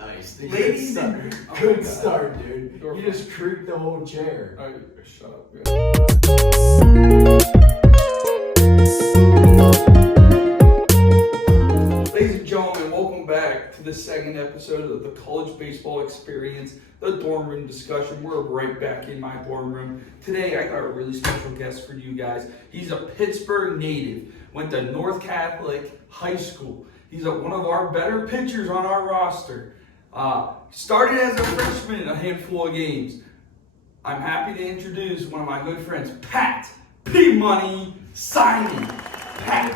Nice. Ladies and good start, dude. You're You just creaked the whole chair. All right, shut up. Ladies and gentlemen, welcome back to the second episode of the College Baseball Experience, the dorm room discussion. We're right back in my dorm room. Today, I got a really special guest for you guys. He's a Pittsburgh native, went to North Catholic High School. He's one of our better pitchers on our roster. Started as a freshman a handful of games. I'm happy to introduce one of my good friends, Pat P-Money Synan. Pat.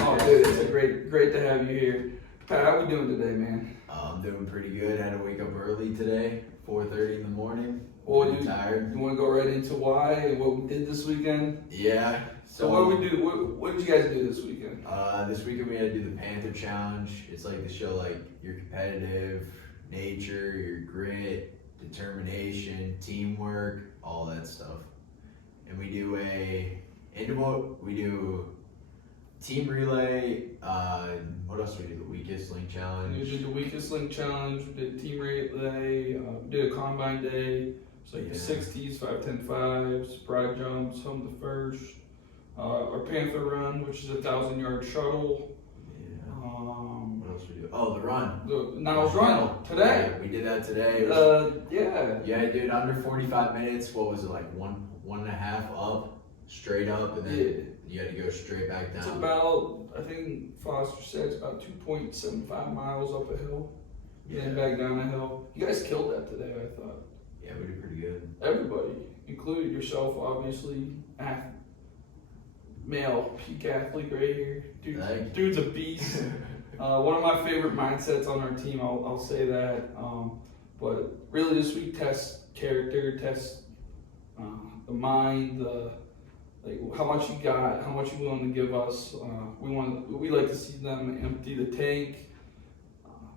Oh, dude, it's great to have you here. Pat, how we doing today, man? I'm doing pretty good. Had to wake up early today, 4:30 in the morning. Well, I'm tired. You want to go right into why and what we did this weekend? Yeah. So what did we do? What did you guys do this weekend? This weekend we had to do the Panther Challenge. It's like to show like your competitive nature, your grit, determination, teamwork, all that stuff. And we do we do team relay. What else do we do? The weakest link challenge. We did the weakest link challenge. We did team relay. Did a combine day. It's like the 60s, 5-10 5s, broad jumps, home to first. Our Panther run, which is a 1,000-yard shuttle. Yeah. What else we do? Oh, the run. The Niles run today. Yeah, we did that today. Yeah, dude. Under 45 minutes. What was it like? One and a half up, straight up, and then you had to go straight back down. It's about, I think Foster said it's about 2.75 miles up a hill, and back down a hill. You guys killed that today, I thought. Yeah, we did pretty good. Everybody, including yourself, obviously. Male peak athlete right here. Dude's a beast. One of my favorite mindsets on our team, I'll say that. But really this week tests character, tests the mind, how much you got, how much you're willing to give us. We like to see them empty the tank,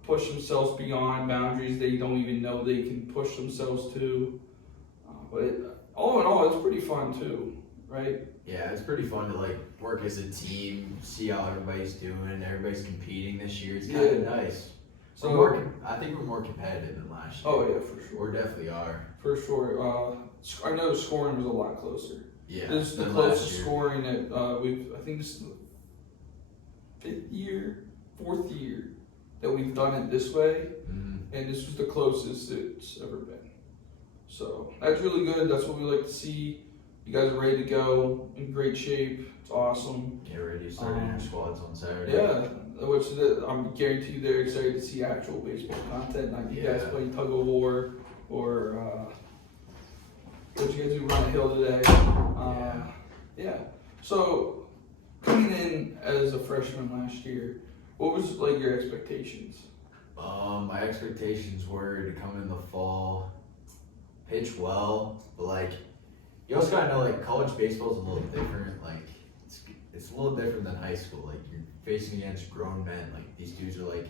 push themselves beyond boundaries they don't even know they can push themselves to. But all in all, it's pretty fun too, right? Yeah, it's pretty fun to like work as a team, see how everybody's doing. Everybody's competing this year. It's kind of nice. So I think we're more competitive than last year. Oh yeah, for sure. We definitely are. For sure. I know the scoring was a lot closer. Yeah. This is the closest scoring that I think this is the fourth year that we've done it this way, and this was the closest it's ever been. So that's really good. That's what we like to see. You guys are ready to go, in great shape. It's awesome. Get ready to start in your squads on Saturday. Yeah, which I'm guarantee you they're excited to see actual baseball content. Like you guys play tug of war or what you guys do, run a hill today. Yeah. So coming in as a freshman last year, what was like your expectations? My expectations were to come in the fall, pitch well, but like. You also gotta know, like, college baseball is a little different. Like, it's a little different than high school. Like, you're facing against grown men. Like, these dudes are like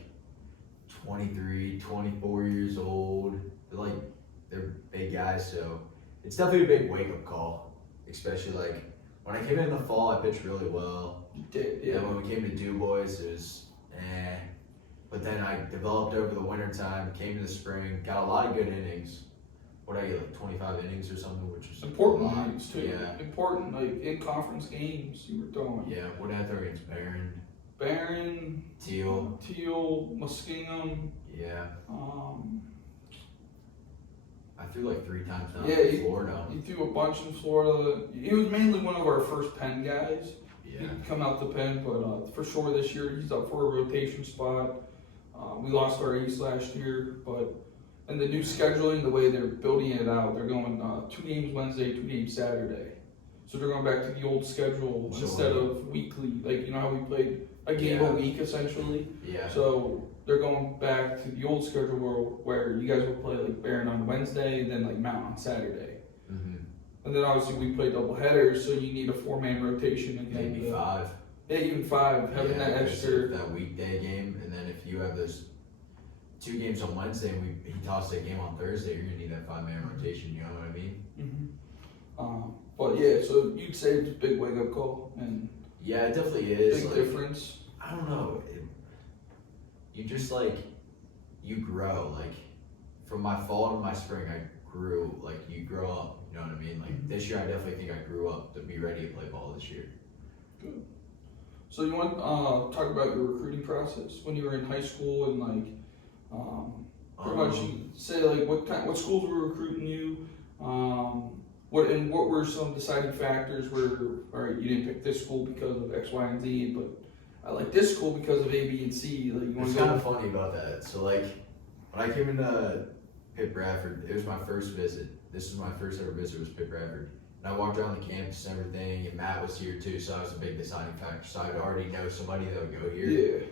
23, 24 years old. They're big guys, so it's definitely a big wake-up call. Especially like when I came in the fall, I pitched really well. You did, yeah. And when we came to Du Bois, it was But then I developed over the winter time. Came to the spring, got a lot of good innings. What I get, like 25 innings or something, which was important innings too. Yeah. Important, like in conference games, you were throwing. Yeah, what did I throw against Barron, Teal, Muskingum. Yeah. I threw like 3 times down in Florida. He threw a bunch in Florida. He was mainly one of our first pen guys. Yeah. He'd come out the pen, but for sure this year he's up for a rotation spot. We lost our ace last year, but. And the new scheduling, the way they're building it out, they're going 2 games Wednesday, 2 games Saturday. So they're going back to the old schedule instead of weekly. Like, you know how we played a game a week essentially? Yeah. So they're going back to the old schedule where you guys will play like Barron on Wednesday and then like Mount on Saturday. Mm-hmm. And then obviously we play double headers, so you need a 4-man rotation again. Maybe 5. Yeah, even 5. Having that extra. That weekday game, and then if you have those 2 games on Wednesday and he tossed a game on Thursday, you're gonna need that 5-man rotation. You know what I mean? Mm-hmm. But yeah, so you'd say it's a big wake up call, and yeah, it definitely is. Big difference. I don't know. You just like you grow. Like from my fall to my spring, I grew. Like you grow up. You know what I mean? Like this year, I definitely think I grew up to be ready to play ball this year. Good. So you want to talk about your recruiting process when you were in high school and like pretty much you say like what schools were recruiting you, what were some deciding factors where all right you didn't pick this school because of X, Y, and Z, but I like this school because of A, B, and C. Like you want It's to kind of funny about that. So like when I came into Pitt Bradford, it was my first visit. This was my first ever visit was Pitt Bradford. And I walked around the campus and everything, and Matt was here too, so that was a big deciding factor. So I'd already know somebody that would go here.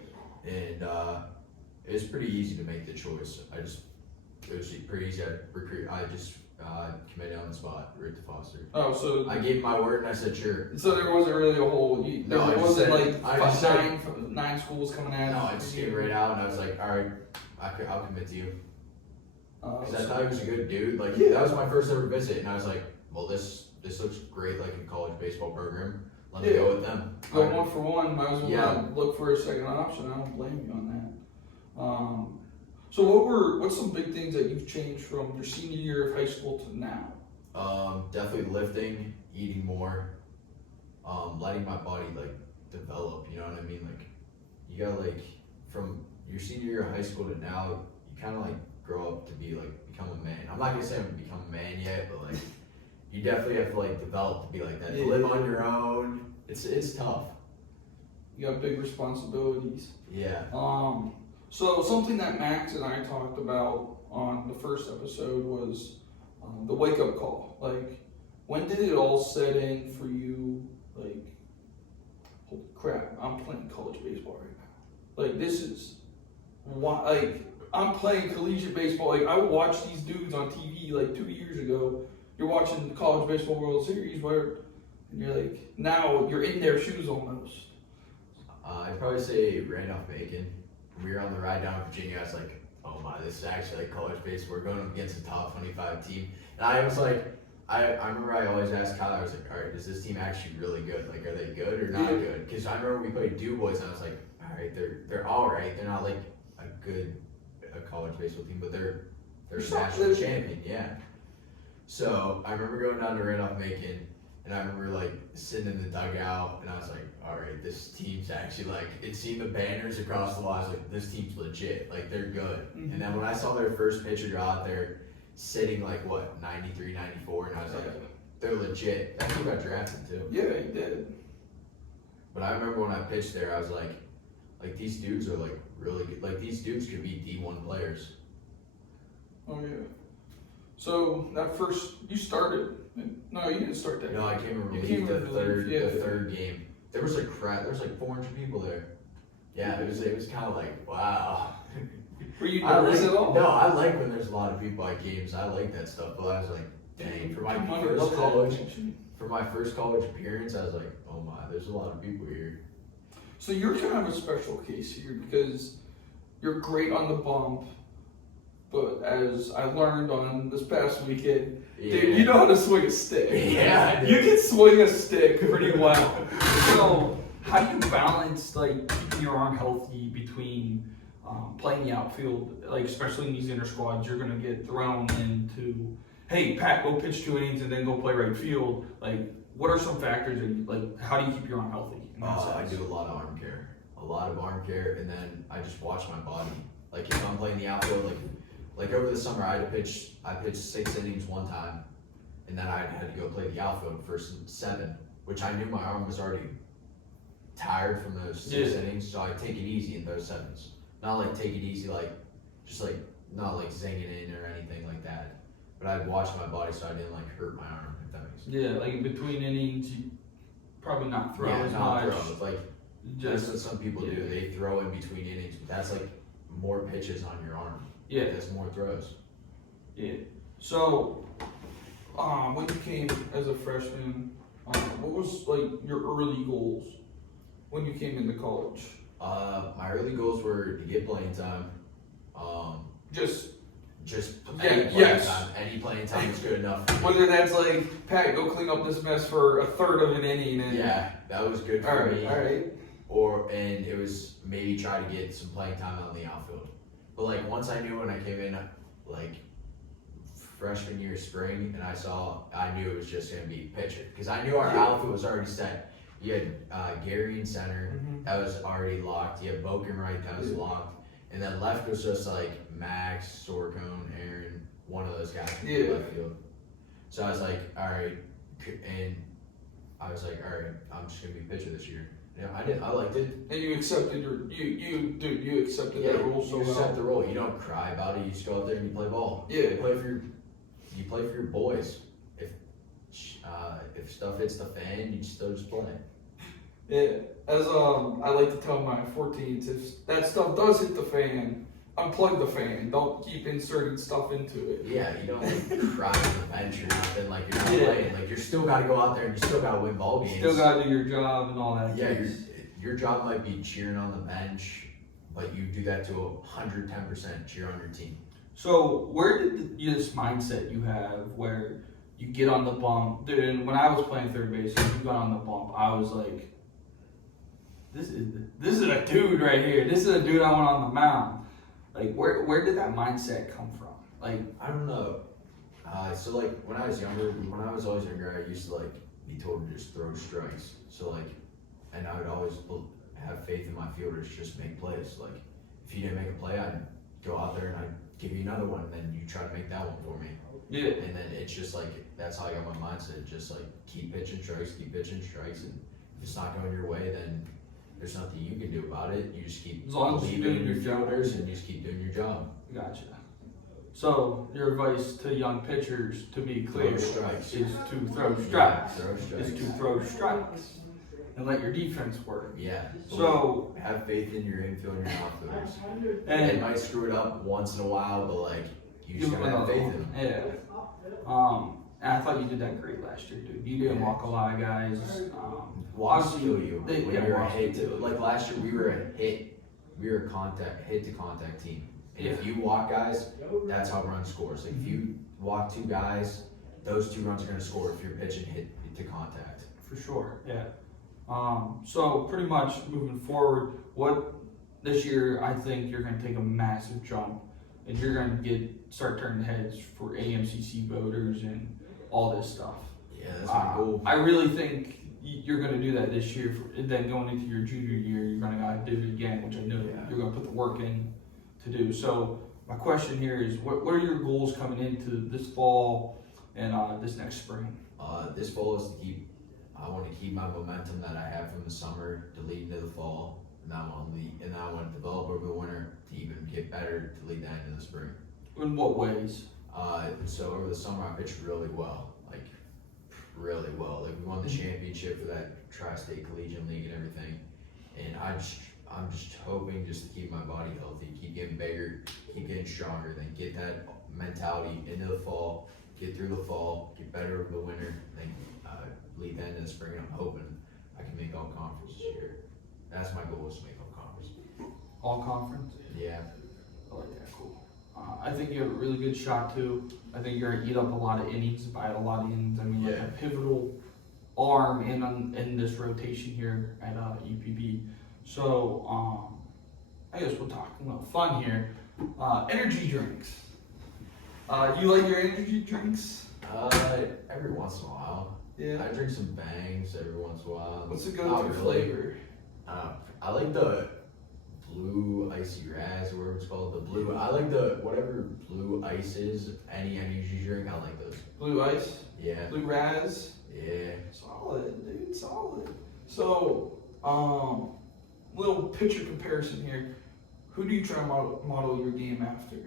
Yeah. And it was pretty easy to make the choice. It was pretty easy to recruit. I just committed on the spot, right to Foster. Oh, so I gave my word and I said sure. So there wasn't really a whole. There wasn't said, nine schools coming at. No, I just came right out and I was like, all right, I'll commit to you. Because I thought he was a good dude. Like that was my first ever visit, and I was like, well, this looks great, like a college baseball program. Let me go with them. Go one for one. Might as well look for a second option. I don't blame you on that. So what's some big things that you've changed from your senior year of high school to now? Definitely lifting, eating more, letting my body like develop. You know what I mean? Like you got like from your senior year of high school to now, you kind of like grow up to be like become a man. I'm not gonna say I'm gonna become a man yet, but like you definitely have to like develop to be like that. To live on your own, it's tough. You got big responsibilities. Yeah. So something that Max and I talked about on the first episode was the wake up call. Like, when did it all set in for you? Like, holy crap, I'm playing college baseball right now. Like, this is why. Like, I'm playing collegiate baseball. Like, I would watch these dudes on TV like 2 years ago. You're watching the College Baseball World Series, and you're like, now you're in their shoes almost. I'd probably say Randolph Macon. When we were on the ride down to Virginia, I was like, oh my, this is actually like college baseball. We're going up against a top 25 team. And I was like, I remember I always asked Kyle, I was like, all right, is this team actually really good? Like, are they good or not good? Because I remember we played Du Bois, and I was like, all right, they're all right. They're not like a college baseball team, but they're a national champion, yeah. So I remember going down to Randolph Macon, and I remember like sitting in the dugout, and I was like, all right, this team's actually like, it seemed the banners across the wall, I was like, this team's legit, like they're good. Mm-hmm. And then when I saw their first pitcher go out there sitting like what, 93, 94, and I was like, they're legit. That team got drafted too. Yeah, he did. But I remember when I pitched there, I was like these dudes are like really good. Like these dudes could be D1 players. Oh yeah. So that first, you started. No, you didn't start that. No, I came in relief the third game. There was like crap. There was like 400 people there. Yeah, it was kind of like wow. Were you nervous at all? No, I like when there's a lot of people at games. I like that stuff. But I was like, dang, for my first college appearance, I was like, oh my, there's a lot of people here. So you're kind of a special case here because you're great on the bump. But as I learned on this past weekend, dude, you know how to swing a stick. Yeah, you can swing a stick pretty well. So how do you balance like keeping your arm healthy between playing the outfield, like especially in these inter squads, you're gonna get thrown into, hey Pat, go pitch 2 innings and then go play right field. Like, what are some factors that you, like? How do you keep your arm healthy? I do a lot of arm care, and then I just watch my body. Like if I'm playing the outfield, like over the summer, I pitched 6 innings one time, and then I had to go play the outfield for 7, which I knew my arm was already tired from those 6 innings, so I take it easy in those 7s. Not like take it easy, not like zinging in or anything like that. But I'd watch my body so I didn't like hurt my arm, if that makes sense. Yeah, like in between innings, you probably not throw as not much. Throw. Like that's what some people do. They throw in between innings, but that's like more pitches on your arm. Yeah, that's more throws. Yeah. So, when you came as a freshman, what was like your early goals when you came into college? My early goals were to get playing time. Just any playing time. Any playing time is good enough. Whether that's like, Pat, go clean up this mess for a third of an inning. And that was good for me. All right. And it was maybe try to get some playing time on the outfield. But like once I knew when I came in, like freshman year spring, and I knew it was just gonna be pitching because I knew our outfit was already set. You had Gary in center, that was already locked. You had Boken right, that was locked, and then left was just like Max, Sorcone, Aaron, one of those guys from left field. So I was like, all right, and I was like, all right, I'm just gonna be pitcher this year. Yeah, I liked it. And you accepted you accepted that role so well. You accept the role. You don't cry about it. You just go out there and you play ball. Yeah. You play for your boys. If stuff hits the fan, you still just play. Yeah. As I like to tell my 14s, if that stuff does hit the fan, unplug the fan. Don't keep inserting stuff into it. Yeah, you don't like cry on the bench or nothing. Like you're not playing. Like you still got to go out there and you still got to win ball games. Still got to do your job and all that. Yeah, your job might be cheering on the bench, but you do that to 110% cheer on your team. So where did this mindset you have where you get on the bump? Dude, and when I was playing third base and you got on the bump, I was like, this is a dude right here. This is a dude I want on the mound. Like where did that mindset come from? Like I don't know. So like when I was always younger, I used to like be told to just throw strikes. So like, and I would always have faith in my fielders to just make plays. Like if you didn't make a play, I'd go out there and I'd give you another one, and then you try to make that one for me. Yeah. And then it's just like that's how I got my mindset. Just like keep pitching strikes, and if it's not going your way, then there's nothing you can do about it. You just keep believing in your fielders and you just keep doing your job. Gotcha. So your advice to young pitchers, to be clear, is to throw strikes. Is to throw strikes and let your defense work. Yeah. So have faith in your infield and your outfielders. And they might screw it up once in a while, but like you just gotta have faith in them. Yeah. And I thought you did that great last year, dude. You didn't walk a lot of guys. Walks kill you when you're a hit. Like last year, we were a hit. We were a hit to contact team. And if you walk guys, that's how runs scores. Like if you walk two guys, those two runs are gonna score if you're pitching hit to contact. For sure. Yeah. So pretty much moving forward, this year I think you're gonna take a massive jump, and you're gonna start turning heads for AMCC voters and all this stuff. Yeah, that's my goal. I really think you're going to do that this year. And then going into your junior year, you're going to do it again, which I know you're going to put the work in to do. So my question here is, what are your goals coming into this fall and this next spring? This fall is I want to keep my momentum that I have from the summer to lead into the fall, and I want to develop over the winter to even get better to lead that into the spring. In what ways? So over the summer I pitched really well. Like we won the championship for that Tri-State Collegiate League and everything. And I'm just hoping just to keep my body healthy, keep getting bigger, keep getting stronger, then get that mentality into the fall, get through the fall, get better over the winter, then lead that into the spring. And I'm hoping I can make all conference this year. That's my goal, is to make all conference. All conference? Yeah. I like that. Cool. I think you have a really good shot too. I think you're gonna eat up a lot of innings, by a lot of innings. I mean, like a pivotal arm in this rotation here at UPB. So I guess we'll talk a little fun here. Energy drinks. You like your energy drinks? Every once in a while. Yeah. I drink some Bangs every once in a while. What's a go-to flavor? I like the blue icy raz, or whatever it's called. The blue. I like the whatever blue ice is. Any energy drink, I like those. Blue ice. Yeah. Blue raz. Yeah. Solid, dude. Solid. So, little picture comparison here. Who do you try to model your game after?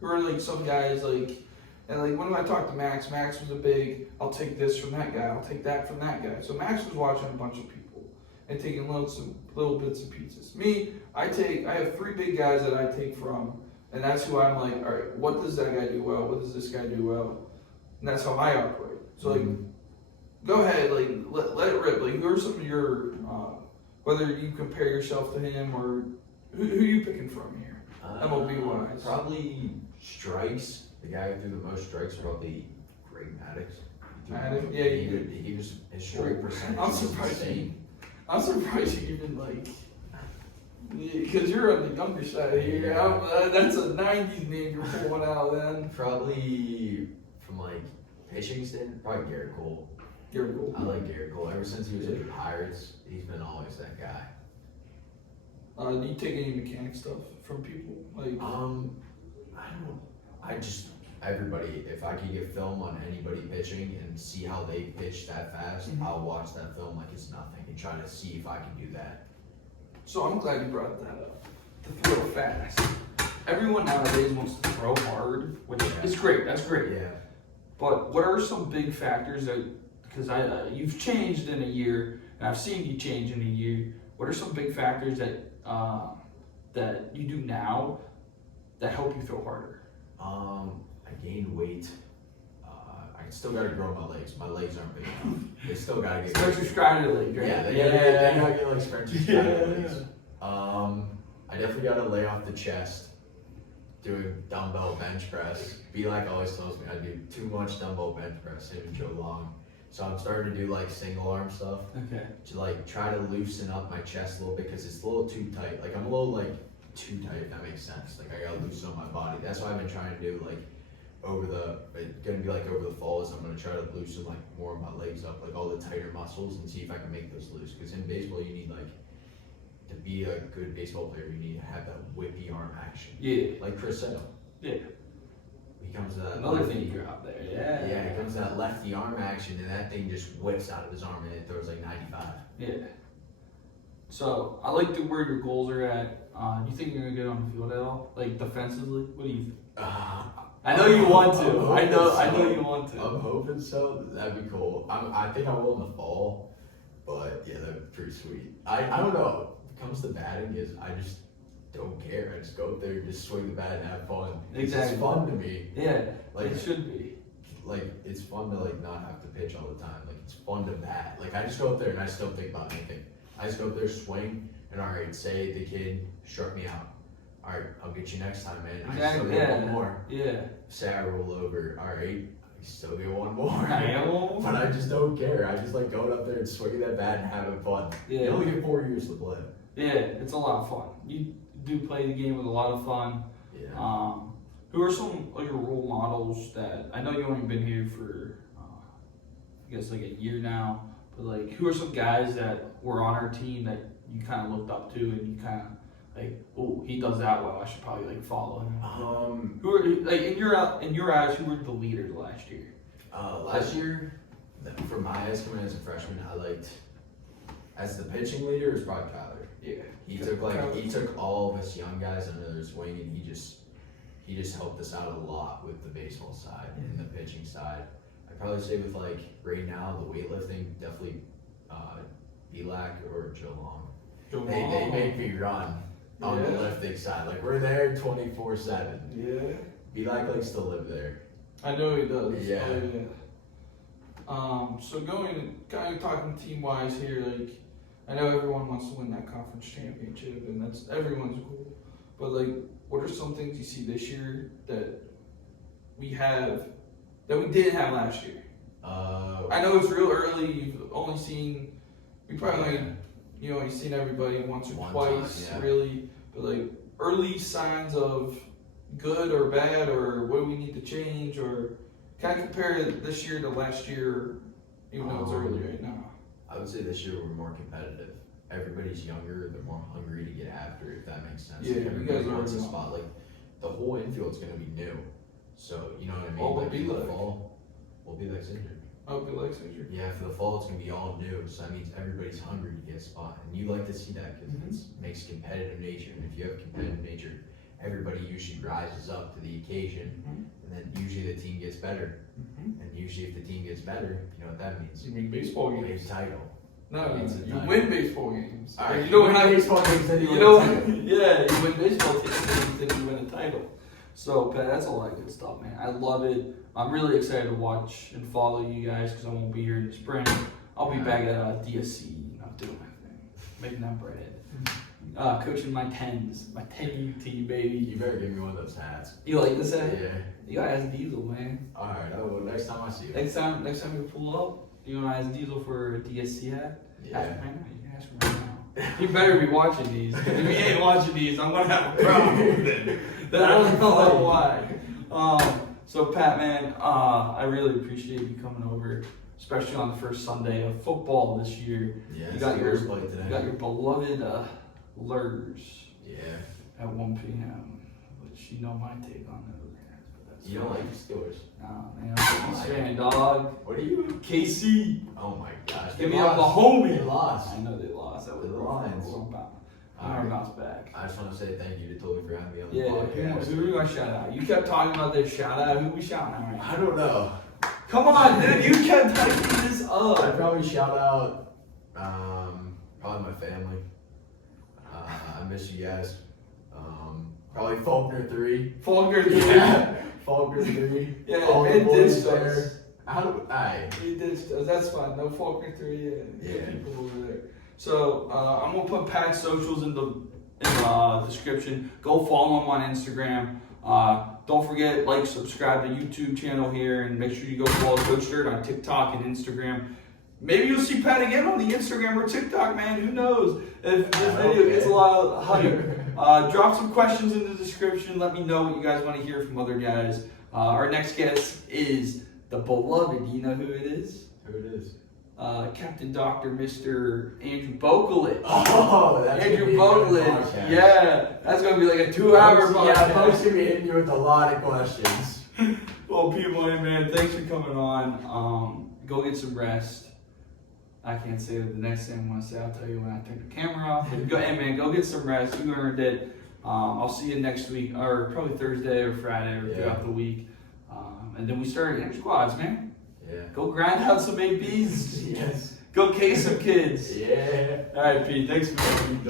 Who are like some guys like, and like when I talked to Max, Max was a big, I'll take this from that guy, I'll take that from that guy. So Max was watching a bunch of people and taking little bits and pieces. Me, I have three big guys that I take from, and that's who I'm like, all right, what does that guy do well? What does this guy do well? And that's how I operate. So like, go ahead, like let it rip. Like, who are some of your, whether you compare yourself to him or who are you picking from here? MLB wise, probably strikes. The guy who threw the most strikes, probably Greg Maddox. Yeah, he was his strike percentage. I'm surprised you even like. Because you're on the younger side here. Yeah. That's a 90s name you're pulling out then. Probably from like pitching standard, probably Garrett Cole. Garrett Cole. I like Garrett Cole. Ever since he was with the Pirates, he's been always that guy. Do you take any mechanic stuff from people? Like, I don't. I just everybody. If I could get film on anybody pitching and see how they pitch that fast, I'll watch that film like it's nothing and try to see if I can do that. So I'm glad you brought that up. To throw fast. Everyone nowadays wants to throw hard, which is great. That's great. Yeah. But what are some big factors that, because you've changed in a year, and I've seen you change in a year. What are some big factors that that you do now that help you throw harder? I gained weight. I still gotta grow my legs. My legs aren't big enough. They still gotta get. Spencer Strider leg, right? Yeah, they gotta get like Spencer Strider legs. I definitely gotta lay off the chest. Doing dumbbell bench press. B-Like always tells me I do too much dumbbell bench press, same as Joe Long. So I'm starting to do like single arm stuff. Okay. To like try to loosen up my chest a little bit because it's a little too tight. Like I'm a little like too tight, if that makes sense. Like I gotta loosen up my body. That's what I've been trying to do like it's gonna be like over the fall is I'm gonna try to loosen like more of my legs up, like all the tighter muscles and see if I can make those loose. Because in baseball you need like to be a good baseball player, you need to have that whippy arm action. Yeah. Like Chris Sale. Yeah. He comes to that Another thing you out there. Yeah. Yeah, he comes to that lefty arm action and that thing just whips out of his arm and it throws like 95. Yeah. So I like to where your goals are at. Do you think you're gonna get on the field at all? Like defensively? What do you think? I know you want to. I know you want to. I'm hoping so. That'd be cool. I think I will in the fall, but yeah, that'd be pretty sweet. I don't know. When it comes to batting, I just don't care. I just go up there and just swing the bat and have fun. Exactly. It's fun to me. Yeah, like it should be. Like it's fun to like not have to pitch all the time. Like it's fun to bat. Like I just go up there and I just don't think about anything. I just go up there, swing, and all right, say the kid struck me out. All right, I'll get you next time, man. I still get one more. Yeah. Say I roll over. All right, I still get one more. But I just don't care. I just like going up there and swinging that bat and having fun. Yeah. You only get 4 years to play. Yeah, it's a lot of fun. You do play the game with a lot of fun. Yeah. Who are some of your role models that I know you've only been here for, I guess like a year now, but like who are some guys that were on our team that you kind of looked up to and you kind of like, oh, he does that well. I should probably like follow him. Who are like in your eyes? Who were the leaders last year? Last year, from my eyes coming as a freshman, I liked as the pitching leader is probably Kyler. Yeah. He took all of us young guys under his wing, and he just helped us out a lot with the baseball side and the pitching side. I'd probably say with like right now the weightlifting, definitely B-Lac or Joe Long. They make me run on the lifting side. Like we're there 24/7. Yeah. B-Lac likes to live there. I know he does. Yeah. So kind of talking team wise here, like I know everyone wants to win that conference championship, and that's everyone's goal. But like, what are some things you see this year that we have that we didn't have last year? I know it's real early. You've only seen you've seen everybody once or twice, really. But like early signs of good or bad, or what do we need to change, or kind of compare this year to last year, even though it's early right now. I would say this year we're more competitive. Everybody's younger, they're more hungry to get after it, if that makes sense. Yeah, like everybody wants a already spot. Like the whole infield's gonna be new. So you know what I mean? Oh, like in the fall, we'll be like injured. Oh, B-Lac's injured. Yeah, for the fall it's gonna be all new. So that means everybody's hungry to get a spot. And you like to see that because it makes competitive nature. And if you have competitive nature, everybody usually rises up to the occasion. And then usually the team gets better. And usually if the team gets better, you know what that means? You win baseball games. A title. No, it means you title. win baseball games. All right, you don't have baseball games, then you win know, a title. yeah, you win baseball games, then you win a title. So, Pat, that's a lot of good stuff, man. I love it. I'm really excited to watch and follow you guys because I won't be here in the spring. I'll be back at DSC, doing my thing, making that bread. Coaching my 10s, my 10 UT, baby. You better give me one of those hats. You like this hat? Yeah. You gotta ask Diesel, man. Alright, next time I see you. Next time you pull up, you wanna ask Diesel for a DSC hat? Yeah. Ask him right now. You can ask him right now. You better be watching these. 'Cause if you ain't watching these, I'm gonna have a problem with it. I don't know why. So Pat, man, I really appreciate you coming over, especially on the first Sunday of football this year. Yeah, you got your today. you got your beloved Lurs Yeah. at 1 p.m. Which you know my take on it. You don't like the Steelers? Nah, man, I'm a fan, dog. What are you? KC. Oh my gosh. Give me up a homie. They lost. I know they lost. That was The rough. Lions. I'm gonna bounce back. I just want to say thank you to Toby for having me on the Yeah, podcast. who are we gonna shout out? You kept talking about this shout out. Who we shouting out right now? I don't know. Come on, dude. You kept typing this up. I'd probably shout out probably my family. I miss you guys. Probably Faulkner 3. Faulkner 3. Yeah. Faulkner 3. Yeah, all the it boys ditched there. us. How do I? He ditched us. That's fine. No Faulkner 3. Yeah. Good people over there. So I'm gonna put Pat's socials in the description. Go follow him on Instagram. Don't forget, like, subscribe to YouTube channel here, and make sure you go follow Coach Dirt on TikTok and Instagram. Maybe you'll see Pat again on the Instagram or TikTok, man. Who knows? If this video gets a lot of hype. Drop some questions in the description. Let me know what you guys want to hear from other guys. Our next guest is the beloved. Do you know who it is? Who it is? Captain Dr. Mr. Andrew Bokelich. Oh, that's Andrew Bokelich. Yeah, that's going to be like a 2-hour podcast. Yeah, folks gonna be hitting you with a lot of questions. Well, P1, man, thanks for coming on. Go get some rest. I can't say the next thing I'm going to say. I'll tell you when I turn the camera off. But hey, man, go get some rest. You earned it. I'll see you next week, or probably Thursday or Friday or throughout the week. And then we start inter squads, man. Yeah. Go grind out some ABs. Yes. Go case some kids. Yeah. All right, Pete. Thanks for being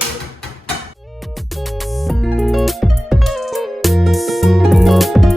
here.